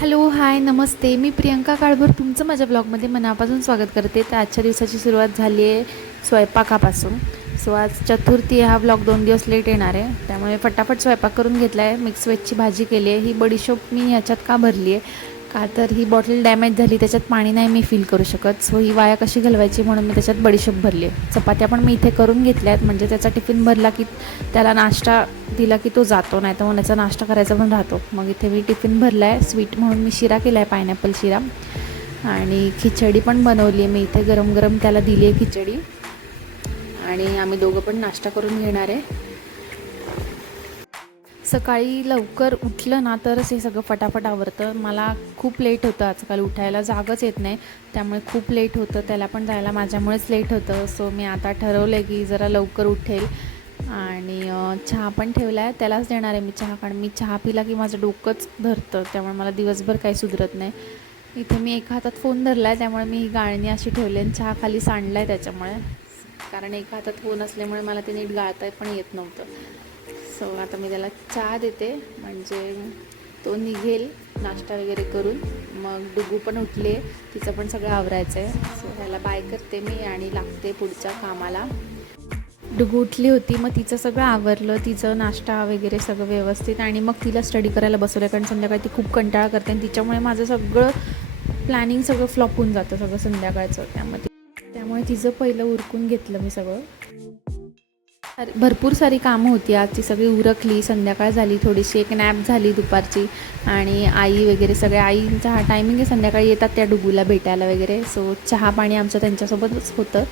Hello, हाय, नमस्ते. मी प्रियंका काळभोर तुमचं माझ्या ब्लॉगमध्ये मनापासून स्वागत करते. तर आजच्या दिवसाची सुरुवात झाली आहे स्वयंपाकापासून. सो आज चतुर्थी हा ब्लॉग 2 दिवस लेट येणार आहे, त्यामुळे फटाफट स्वयंपाक करून घेतला आहे. मिक्स व्हेजची भाजी केली आहे. ही बडीशोप मी ह्याच्यात का भरली आहे का तर ही बॉटल डॅमेज झाली, त्याच्यात पाणी नाही मी फिल करू शकत. सो ही वाया कशी घालवायची म्हणून मी त्याच्यात बडीशोप भरली आहे. चपात्या पण मी इथे करून घेतल्या आहेत, म्हणजे त्याचा टिफिन भरला की त्याला नाश्ता दिला की तो जातो, नाही तर मग त्याचा नाश्ता करायचा पण राहतो. मग इथे मी टिफिन भरला आहे. स्वीट म्हणून मी शिरा केला आहे, पायनॅपल शिरा. आणि खिचडी पण बनवली आहे मी इथे, गरम गरम त्याला दिली आहे खिचडी. आणि आम्ही दोघं पण नाश्ता करून घेणार आहे. सकाळी लवकर उठलं ना तरच हे सगळं फटाफट आवरतं. मला खूप लेट होतं आजकाल उठायला, जागच येत नाही, त्यामुळे खूप लेट होतं. त्याला पण जायला माझ्यामुळेच लेट होतं. सो मी आता ठरवलं आहे की जरा लवकर उठेल. आणि चहा पण ठेवला आहे, त्यालाच देणार आहे मी चहा, कारण मी चहा पिला की माझं डोकंच धरतं, त्यामुळे मला दिवसभर काही सुधरत नाही. इथे मी एका हातात फोन धरला आहे, त्यामुळे मी ही गाळणी अशी ठेवली आणि चहा खाली सांडला आहे त्याच्यामुळे, कारण एका हातात फोन असल्यामुळे मला ते नीट गाळता पण येत नव्हतं. सो आता मी त्याला चहा देते, म्हणजे तो निघेल नाश्ता वगैरे करून. मग डुगू पण उठले, तिचं पण सगळं आवरायचं आहे. सो ह्याला बाय करते मी आणि लागते पुढच्या कामाला. डुगू उठली होती, मग तिचं सगळं आवरलं, तिचं नाश्ता वगैरे सगळं व्यवस्थित, आणि मग तिला स्टडी करायला बसवलं, कारण संध्याकाळी ती खूप कंटाळा करते आणि तिच्यामुळे माझं सगळं प्लॅनिंग सगळं फ्लॉप होऊन जातं सगळं संध्याकाळचं. त्यामुळे तिचं पहिलं उरकून घेतलं मी सगळं. भरपूर सारी कामं होती आज, ती सगळी उरकली. संध्याकाळ झाली, थोडीशी एक नॅप झाली दुपारची. आणि आई वगैरे सगळ्या, आईंचा हा टायमिंग आहे, संध्याकाळी येतात त्या डुगूला भेटायला वगैरे. सो चहा पाणी आमचं त्यांच्यासोबतच होतं.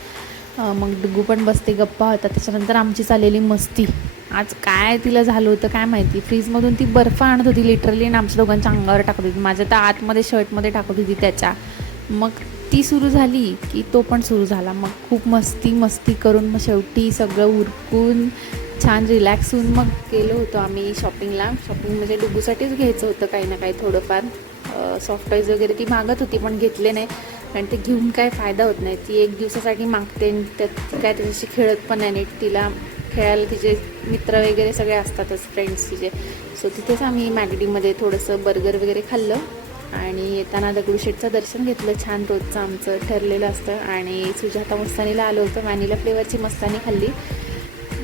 मग डुगू पण बसते, गप्पा होतात. त्याच्यानंतर आमची चाललेली मस्ती. आज काय तिला झालं होतं काय माहिती, फ्रीजमधून ती बर्फ आणत होती लिटरली, आणि आमच्या दोघांच्या अंगावर टाकत होती, माझ्या तर आतमध्ये शर्टमध्ये टाकत होती त्याच्या. मग ती सुरू झाली की तो पण सुरू झाला. मग खूप मस्ती करून मग शेवटी सगळं उरकून छान रिलॅक्स होऊन मग गेलो होतो आम्ही शॉपिंगला. शॉपिंग म्हणजे डुगूसाठीच घ्यायचं होतं काही ना काही थोडंफार. सॉफ्ट टॉईज वगैरे ती मागत होती, पण घेतले नाही, कारण ते घेऊन काय फायदा होत नाही. ती एक दिवसासाठी मागते, त्यात काय त्याच्याशी खेळत पण नाही नीट. तिला खेळायला तिचे मित्र वगैरे सगळे असतातच, फ्रेंड्स तिचे. सो तिथेच आम्ही मॅगडीमध्ये थोडंसं बर्गर वगैरे खाल्लं, आणि येताना दगडूशेठचं दर्शन घेतलं छान, रोजचं आमचं ठरलेलं असतं. आणि सुजाता मस्तानीला आलो होतं, व्हॅनिला फ्लेवरची मस्तानी खाल्ली.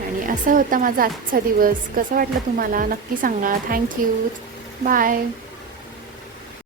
आणि असा होता माझा आजचा दिवस. कसं वाटलं तुम्हाला नक्की सांगा. Thank you, bye.